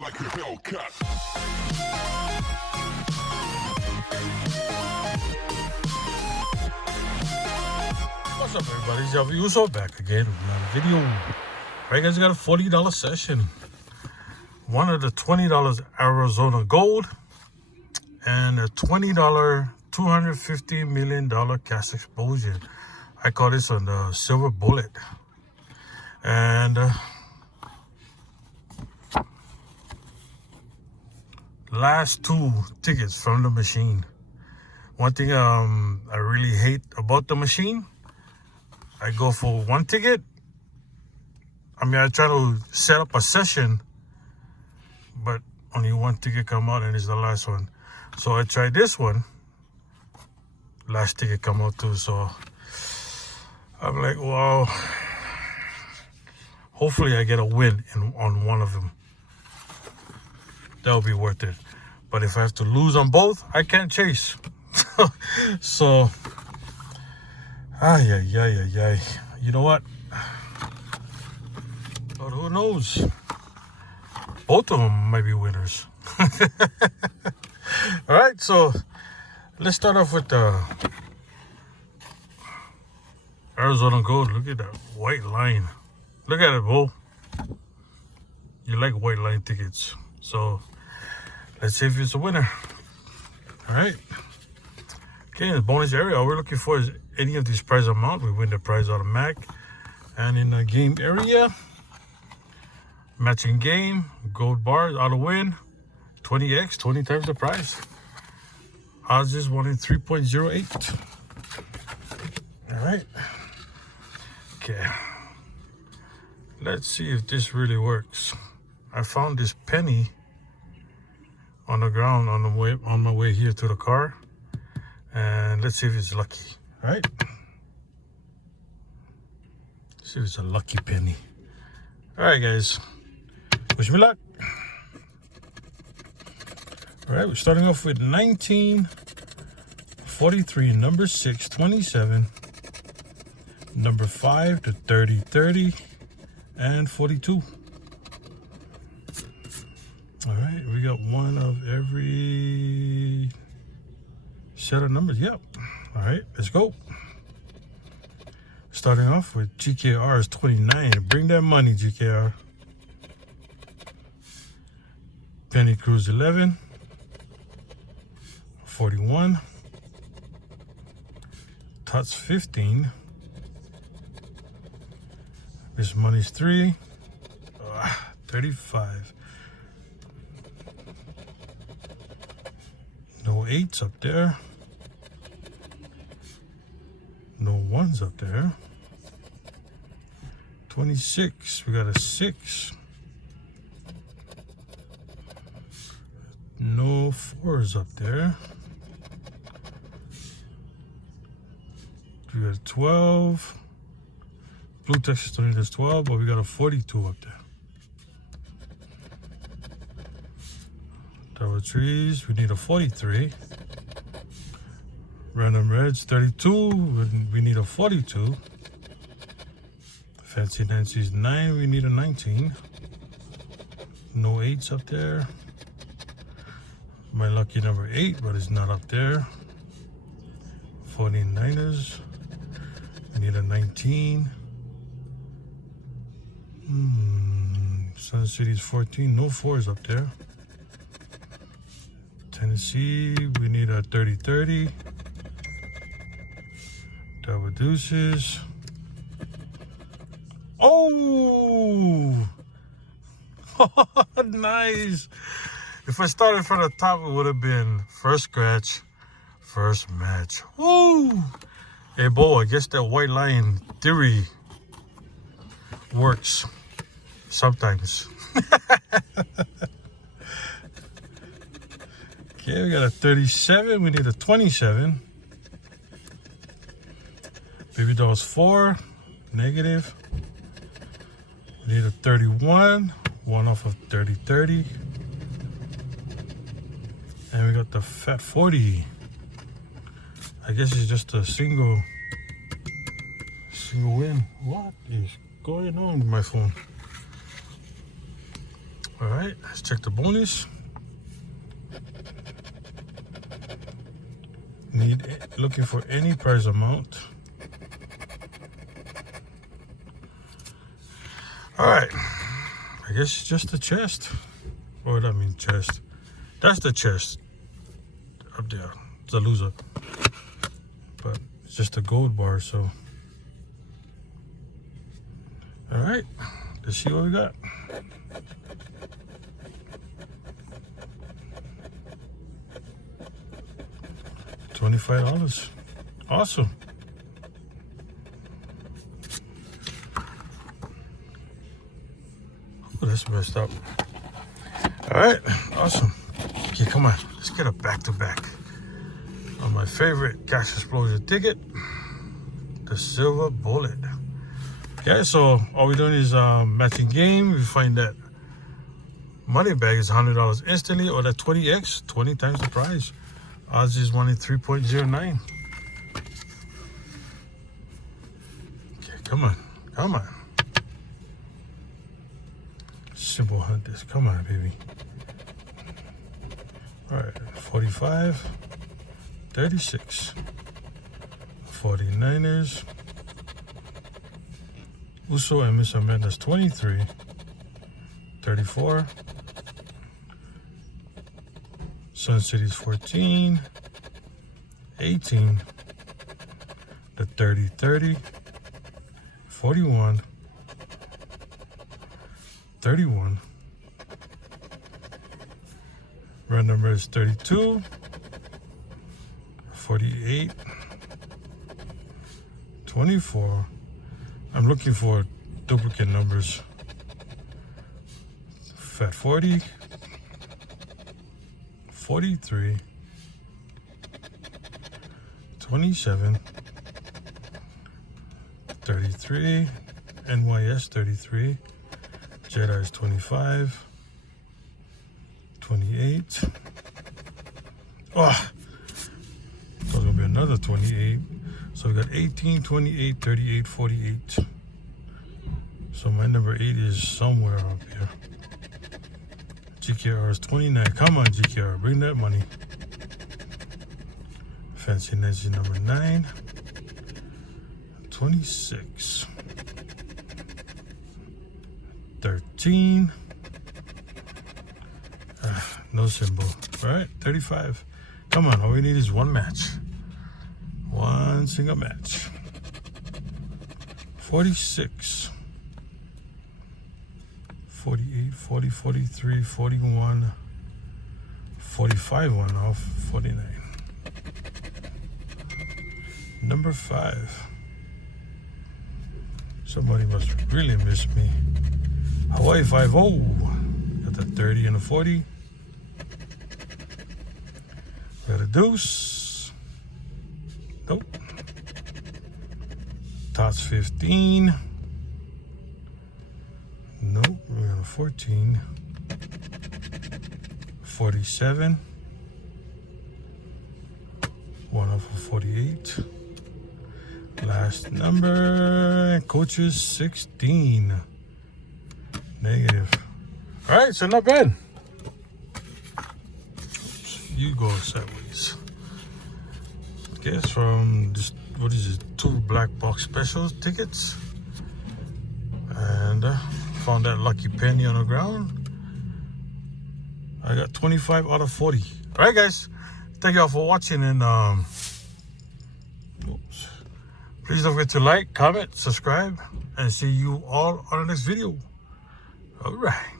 Like a Hellcat. What's up, everybody? It's Javi Uso back again with another video. Alright, guys, got a $40 session. One of the $20 Arizona Gold and a $20 $250 million cash exposure. I call this on the Silver Bullet. And last two tickets from the machine. One thing I really hate about the machine, I go for one ticket. I try to set up a session, but only one ticket come out and it's the last one. So I tried this one. Last ticket come out too. So I'm like, wow. Hopefully I get a win on one of them. That'll be worth it. But if I have to lose on both, I can't chase. So, you know what? But who knows? Both of them might be winners. All right, so let's start off with the Arizona Gold. Look at that white line. Look at it, Bo. You like white line tickets. So let's see if it's a winner. All right. Okay, in the bonus area, all we're looking for is any of these prize amount. We win the prize automatic. And in the game area, matching game, gold bars, auto win, 20x, 20 times the price. Odds is 1 in 3.08. All right. Okay. Let's see if this really works. I found this penny on the ground on my way here to the car. And let's see if it's lucky. All right. See if it's a lucky penny. All right, guys. Wish me luck. All right, we're starting off with 19, 43, number 6, 27, number 5 to 30, 30, and 42. All right, we got one of every set of numbers. Yep. All right, let's go. Starting off with GKR is 29. Bring that money, GKR. Penny Cruise 11. 41. Tots 15. Miss Money's 3. 35. No 8s up there. No 1s up there. 26. We got a 6. No 4s up there. We got a 12. Blue Texas Tornadoes 12, but we got a 42 up there. Double trees, we need a 43. Random Reds 32, we need a 42. Fancy Nancy's 9, we need a 19. No 8s up there. My lucky number 8, but it's not up there. 49ers, we need a 19. Sun City's 14, no 4s up there. Tennessee, we need a 30-30. Double deuces. Oh! Nice! If I started from the top, it would have been first scratch, first match. Woo! Hey, Bo, I guess that white line theory works sometimes. Okay, we got a 37. We need a 27. Baby Dolls 4. Negative. We need a 31. One off of 30-30. And we got the Fat 40. I guess it's just a single win. What is going on with my phone? All right, let's check the bonus. Looking for any prize amount. All right, I guess it's just the chest. Or I mean chest. That's the chest up there. It's a loser. But it's just a gold bar, so. All right, let's see what we got. $25. Awesome. Oh, that's messed up. All right, awesome. Okay, come on. Let's get a back-to-back on my favorite Cash Explosion ticket, the Silver Bullet. Okay, so all we're doing is matching game. We find that money bag is $100 instantly, or that 20x, 20 times the price. Odds is 1 in 3.09. Okay, come on, come on. Simple hunt this. Come on, baby. All right, 45, 36, 49ers. Uso and Miss Amanda's 23, 34. Sun City's 14, 18, the 30-30, 41, 31. Red number is 32, 48, 24. I'm looking for duplicate numbers. Fat 40, 43, 27, 33, NYS 33, Jedi's 25, 28. Oh, there's gonna be another 28. So we got 18, 28, 38, 48. So my number 8 is somewhere up here. GKR is 29. Come on, GKR, bring that money. Fancy Nancy number 9. 26. 13. No symbol. All right, 35. Come on, all we need is one match. One single match. 46. 48, 40, 43, 41, 45 one off, 49. Number 5. Somebody must really miss me. Hawaii 5-0. Got the 30 and the 40. Got a deuce. Nope. Tots 15. Nope, we're on a 14. 47. 1 off of 48. Last number, coaches 16. Negative. All right, so not bad. Oops, you go sideways. Guess from this, what is it? 2 black box special tickets. And found that lucky penny on the ground. I got 25 out of 40. All right, guys. Thank y'all for watching, and please don't forget to like, comment, subscribe, and see you all on the next video. All right.